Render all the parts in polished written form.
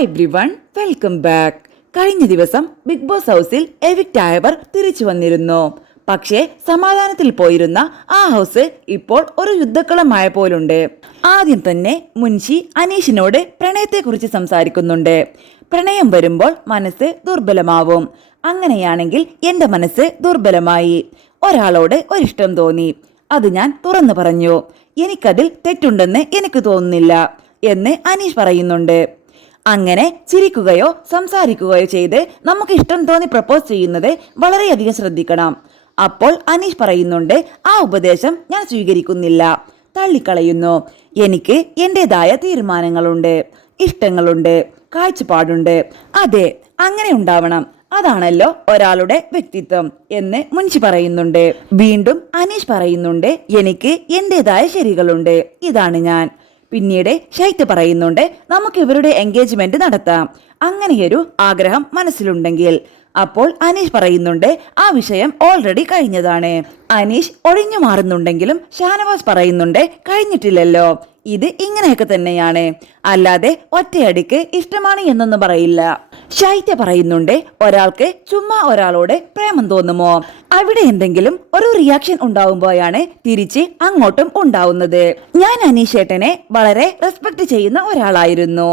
Hi everyone, welcome back. കഴിഞ്ഞ ദിവസം big boss ഹൗസിൽ എവിക്റ്റ് ആയവർ തിരിച്ചു വന്നിരുന്നു. പക്ഷേ സമാധാനത്തിൽ പോയിരുന്ന ആ ഹൗസ് ഇപ്പോൾ ഒരു യുദ്ധക്കളമായ പോലുണ്ട്. ആദ്യം തന്നെ മുൻഷി അനീഷിനോട് പ്രണയത്തെക്കുറിച്ച് സംസാരിക്കുന്നുണ്ട്. പ്രണയം വരുമ്പോൾ മനസ്സ് ദുർബലമാവും. അങ്ങനെയാണെങ്കിൽ എൻ്റെ മനസ്സ് ദുർബലമായി. ഒരാളോട് ഒരിഷ്ടം തോന്നി. അത് ഞാൻ തുറന്നു പറഞ്ഞു. എനിക്കതിൽ തെറ്റുണ്ടെന്ന് എനിക്ക് തോന്നുന്നില്ല എന്ന് അനീഷ് പറയുന്നുണ്ട്. അങ്ങനെ ചിരിക്കുകയോ സംസാരിക്കുകയോ ചെയ്ത് നമുക്ക് ഇഷ്ടം തോന്നി പ്രപ്പോസ് ചെയ്യുന്നത് വളരെയധികം ശ്രദ്ധിക്കണം. അപ്പോൾ അനീഷ് പറയുന്നുണ്ട്, ആ ഉപദേശം ഞാൻ സ്വീകരിക്കുന്നില്ല, തള്ളിക്കളയുന്നു. എനിക്ക് എൻ്റെതായ തീരുമാനങ്ങളുണ്ട്, ഇഷ്ടങ്ങളുണ്ട്, കാഴ്ചപ്പാടുണ്ട്. അതെ, അങ്ങനെ ഉണ്ടാവണം. അതാണല്ലോ ഒരാളുടെ വ്യക്തിത്വം എന്ന് മുൻഷി പറയുന്നുണ്ട്. വീണ്ടും അനീഷ് പറയുന്നുണ്ട്, എനിക്ക് എൻ്റെതായ ശരികളുണ്ട്, ഇതാണ് ഞാൻ. പിന്നീട് ഷൈത്ത് പറയുന്നുണ്ട്, നമുക്ക് ഇവരുടെ എൻഗേജ്മെന്റ് നടത്താം, അങ്ങനെയൊരു ആഗ്രഹം മനസ്സിലുണ്ടെങ്കിൽ. അപ്പോൾ അനീഷ് പറയുന്നുണ്ട്, ആ വിഷയം ഓൾറെഡി കഴിഞ്ഞതാണ്. അനീഷ് ഒഴിഞ്ഞു മാറുന്നുണ്ടെങ്കിലും ഷാനവാസ് പറയുന്നുണ്ട്, കഴിഞ്ഞിട്ടില്ലല്ലോ, ഇത് ഇങ്ങനെയൊക്കെ തന്നെയാണ്, അല്ലാതെ ഒറ്റയടിക്ക് ഇഷ്ടമാണ് എന്നൊന്നും പറയില്ല. ഷൈത്യ പറയുന്നുണ്ട്, ഒരാൾക്ക് ചുമ്മാ ഒരാളോട് പ്രേമം തോന്നുമോ? അവിടെ എന്തെങ്കിലും ഒരു റിയാക്ഷൻ ഉണ്ടാവുമ്പോഴാണ് തിരിച്ച് അങ്ങോട്ടും ഉണ്ടാവുന്നത്. ഞാൻ അനീഷേട്ടനെ വളരെ റെസ്പെക്ട് ചെയ്യുന്ന ഒരാളായിരുന്നു.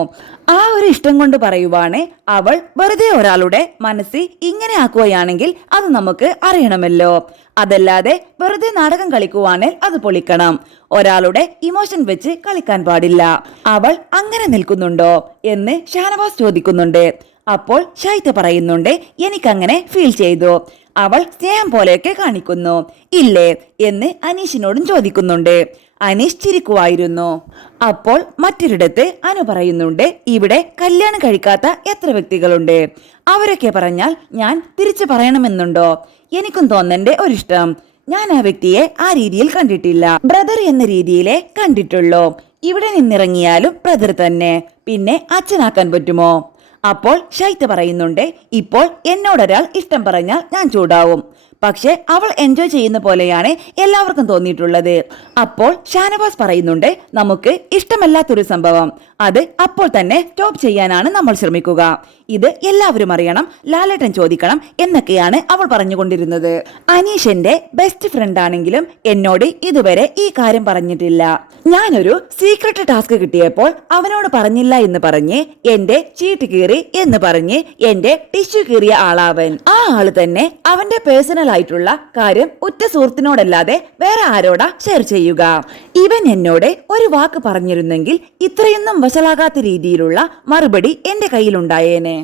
ആ ഒരു ഇഷ്ടം കൊണ്ട് പറയുവാണ്, അവൾ വെറുതെ ഒരാളുടെ മനസ്സ് ഇങ്ങനെ ആക്കുകയാണെങ്കിൽ അത് നമുക്ക് അറിയണമല്ലോ. അതല്ലാതെ വെറുതെ നാടകം കളിക്കുവാണെങ്കിൽ അത് പൊളിക്കണം. ഒരാളുടെ ഇമോഷൻ വെച്ച് കളിക്കാൻ പാടില്ല. അവൾ അങ്ങനെ നിൽക്കുന്നുണ്ടോ എന്ന് ഷാനവാസ് ചോദിക്കുന്നുണ്ട്. അപ്പോൾ ഷൈത്ത് പറയുന്നുണ്ട്, എനിക്കങ്ങനെ ഫീൽ ചെയ്തു. അവൾ സ്നേഹം പോലെയൊക്കെ കാണിക്കുന്നു ഇല്ലേ എന്ന് അനീഷിനോടും ചോദിക്കുന്നുണ്ട്. അനീഷ് ചിരിക്കുവായിരുന്നു. അപ്പോൾ മറ്റൊരിടത്ത് അനു പറയുന്നുണ്ട്, ഇവിടെ കല്യാണം കഴിക്കാത്ത എത്ര വ്യക്തികളുണ്ട്? അവരൊക്കെ പറഞ്ഞാൽ ഞാൻ തിരിച്ചു പറയണമെന്നുണ്ടോ? എനിക്കും തോന്നന്റെ ഒരിഷ്ടം. ഞാൻ ആ വ്യക്തിയെ ആ രീതിയിൽ കണ്ടിട്ടില്ല, ബ്രദർ എന്ന രീതിയിലേ കണ്ടിട്ടുള്ളൂ. ഇവിടെ നിന്നിറങ്ങിയാലും ബ്രദർ തന്നെ, പിന്നെ അച്ഛനാക്കാൻ പറ്റുമോ? അപ്പോൾ ഷൈത്ത് പറയുന്നുണ്ട്, ഇപ്പോൾ എന്നോടൊരാൾ ഇഷ്ടം പറഞ്ഞാൽ ഞാൻ ചൂടാവും, പക്ഷെ അവൾ എൻജോയ് ചെയ്യുന്ന പോലെയാണ് എല്ലാവർക്കും തോന്നിയിട്ടുള്ളത്. അപ്പോൾ ഷാനവാസ് പറയുന്നുണ്ട്, നമുക്ക് ഇഷ്ടമല്ലാത്തൊരു സംഭവം അത് അപ്പോൾ തന്നെ സ്റ്റോപ്പ് ചെയ്യാനാണ് നമ്മൾ ശ്രമിക്കുക. ഇത് എല്ലാവരും അറിയണം, ലാലേട്ടൻ ചോദിക്കണം എന്നൊക്കെയാണ് അവൾ പറഞ്ഞുകൊണ്ടിരുന്നത്. അനീഷിന്റെ ബെസ്റ്റ് ഫ്രണ്ട് ആണെങ്കിലും എന്നോട് ഇതുവരെ ഈ കാര്യം പറഞ്ഞിട്ടില്ല. ഞാനൊരു സീക്രട്ട് ടാസ്ക് കിട്ടിയപ്പോൾ അവനോട് പറഞ്ഞില്ല എന്ന് പറഞ്ഞ് എന്റെ ചീട്ട് കീറി എന്ന് പറഞ്ഞ് എന്റെ ടിഷ്യൂ കീറിയ ആളാവൻ. ആ ആള് തന്നെ അവന്റെ പേഴ്സണൽ ആയിട്ടുള്ള കാര്യം ഉറ്റ സുഹൃത്തിനോടല്ലാതെ വേറെ ആരോടാ ഷെയർ ചെയ്യുക? ഇവൻ എന്നോട് ഒരു വാക്ക് പറഞ്ഞിരുന്നെങ്കിൽ ഇത്രയൊന്നും വശലാകാത്ത രീതിയിലുള്ള മറുപടി എന്റെ കയ്യിലുണ്ടായേനെ.